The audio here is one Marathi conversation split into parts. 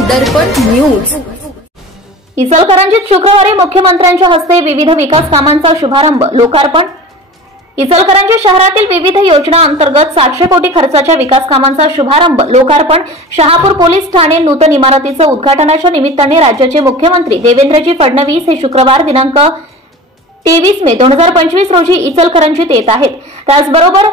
दर्पण न्यूज। इचलकरंजीत शुक्रवारी मुख्यमंत्र्यांच्या हस्ते विविध विकास कामांचा शुभारंभ लोकार्पण। इचलकरंजी शहरातील विविध योजना अंतर्गत 700 कोटी खर्चाच्या विकास कामांचा शुभारंभ लोकार्पण। शहापूर पोलीस ठाणे नूतन इमारतीचं उद्घाटनाच्या निमित्ताने राज्याचे मुख्यमंत्री देवेंद्रजी फडणवीस हे शुक्रवार दिनांक 23 मे 2025 रोजी इचलकरंजीत येत आहेत। त्याचबरोबर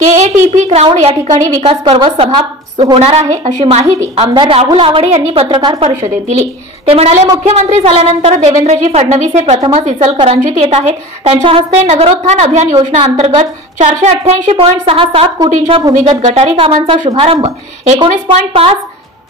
केएटीपी ग्राउंड या ठिकाणी विकास पर्व सभा होणार आहे अशी माहिती आमदार राहुल आवाडे यांनी पत्रकार परिषदेत दिली। ते म्हणाले, मुख्यमंत्री झाल्यानंतर देवेंद्रजी फडणवीस हे प्रथमच इचलकरंजीत येत आहेत। त्यांच्या हस्ते नगरोत्थान अभियान योजना अंतर्गत 488.67 कोटींच्या भूमिगत गटारी कामांचा शुभारंभ, 19.5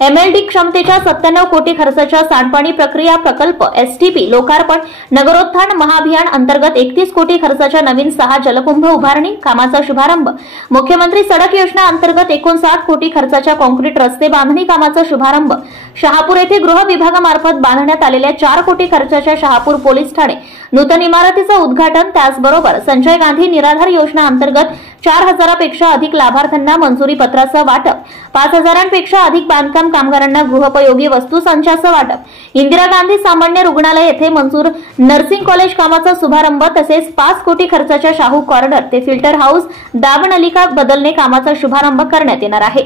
MLD क्षमतेच्या 97 कोटी खर्चाच्या सांडपाणी प्रक्रिया प्रकल्प STP लोकार्पण, नगरोत्थान महाअभियान अंतर्गत 31 कोटी खर्चाच्या नवीन 6 जलकुंभ उभारणी कामाचा शुभारंभ, मुख्यमंत्री सडक योजना अंतर्गत 59 कोटी खर्चाच्या कॉन्क्रीट रस्ते बांधणी कामाचा शुभारंभ, शहापूर येथे गृह विभागामार्फत बांधण्यात आलेल्या 4 कोटी खर्चाच्या शहापूर पोलीस ठाणे नूतन इमारतीचं उद्घाटन, त्याचबरोबर संजय गांधी निराधार योजना अंतर्गत 4000 पेक्षा अधिक लाभार्थ्यांना मंजुरी पत्राचं वाटप, 5000 पेक्षा अधिक बांधकाम कामगारांना गृहोपयोगी वस्तू संचाचं वाटप, इंदिरा गांधी सामान्य रुग्णालय येथे मंजूर नर्सिंग कॉलेज कामाचा शुभारंभ, तसेच 5 कोटी खर्चाच्या शाहू कॉर्नर ते फिल्टर हाऊस दाबनलिका बदलणे कामाचा शुभारंभ करण्यात येणार आहे।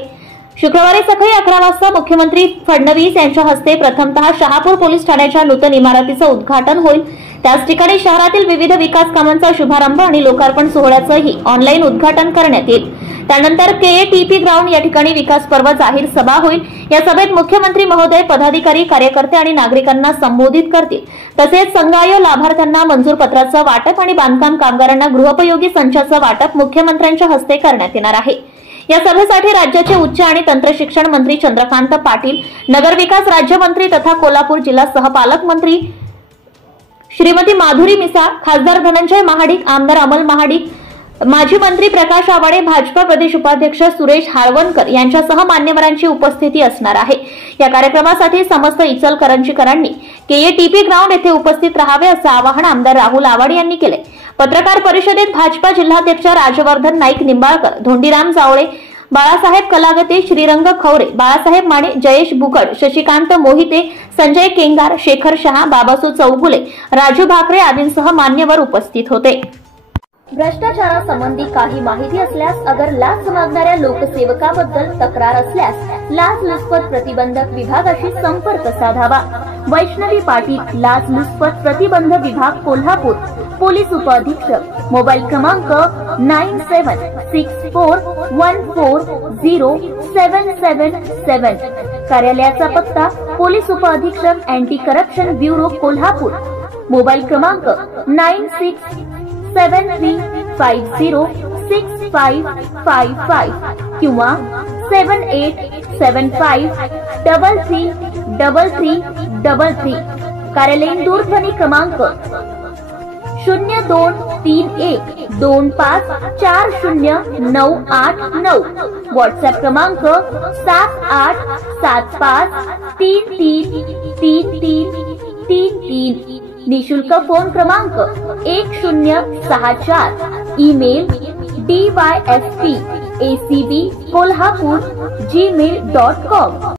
शुक्रवारी सकाळी 11 वाजता मुख्यमंत्री फडणवीस यांच्या हस्ते प्रथमतः शहापूर पोलीस ठाण्याच्या नूतन इमारतीचं उद्घाटन होईल। त्याच ठिकाणी शहरातील विविध विकास कामांचा शुभारंभ आणि लोकार्पण सोहळ्याचंही ऑनलाईन उद्घाटन करण्यात येईल। त्यानंतर केएटीपी ग्राउंड या ठिकाणी विकास पर्व जाहीर सभा होईल। या सभेत मुख्यमंत्री महोदय पदाधिकारी, कार्यकर्ते आणि नागरिकांना संबोधित करतील। तसेच संघाय लाभार्थ्यांना मंजूर पत्राचं वाटप आणि बांधकाम कामगारांना गृहोपयोगी संचाचं वाटप मुख्यमंत्र्यांच्या हस्ते करण्यात येणार आहे। या सभेसाठी राज्याचे उच्च आणि तंत्र शिक्षण मंत्री चंद्रकांत पाटील, नगरविकास राज्यमंत्री तथा कोल्हापूर जिल्हा सहपालकमंत्री श्रीमती माधुरी मिसाळ, खासदार धनंजय महाडिक, आमदार अमल महाडिक, माजी मंत्री प्रकाश आवाडे, भाजपा प्रदेश उपाध्यक्ष सुरेश हाळवणकर यांच्यासह मान्यवरांची उपस्थिती असणार आहे। या कार्यक्रमासाठी समस्त इचलकरंजीकरांनी केएटीपी ग्राउंड येथे उपस्थित राहावे असं आवाहन आमदार राहुल आवाडे यांनी केले। पत्रकार परिषदेत भाजपा जिल्हाध्यक्ष राजवर्धन नाईक निंबाळकर, धोंडीराम जावळे, बाळासाहेब कलागते, श्रीरंग खवरे, बाळासाहेब माने, जयेश बुकड, शशिकांत मोहिते, संजय केंगार, शेखर शहा, बाबासू चौगुले, राजू भाकरे आदींसह मान्यवर उपस्थित होते। भ्रष्टाचारासंबंधी काही माहिती असल्यास, अगर लाच मागणाऱ्या लोकसेवकाबद्दल तक्रार असल्यास लाचलुचपत प्रतिबंधक विभागाशी संपर्क साधावा। वैष्णवी पाटील, लाचलुचपत प्रतिबंधक विभाग, कोल्हापूर, पोलीस उपअधीक्षक, मोबाईल क्रमांक 9764140777, कार्यालयाचा पत्ता पोलीस उपअधीक्षक anti corruption bureau Kolhapur, mobile क्रमांक 9673506555 किंवा 7875333333, कार्यालयीन दूरध्वनी क्रमांक 0231254098 व्हॉट्सअप क्रमांक 7875333333, निशुल्क फोन क्रमांक 1064, ईमेल dyfpacb kolhapur@gmail.com।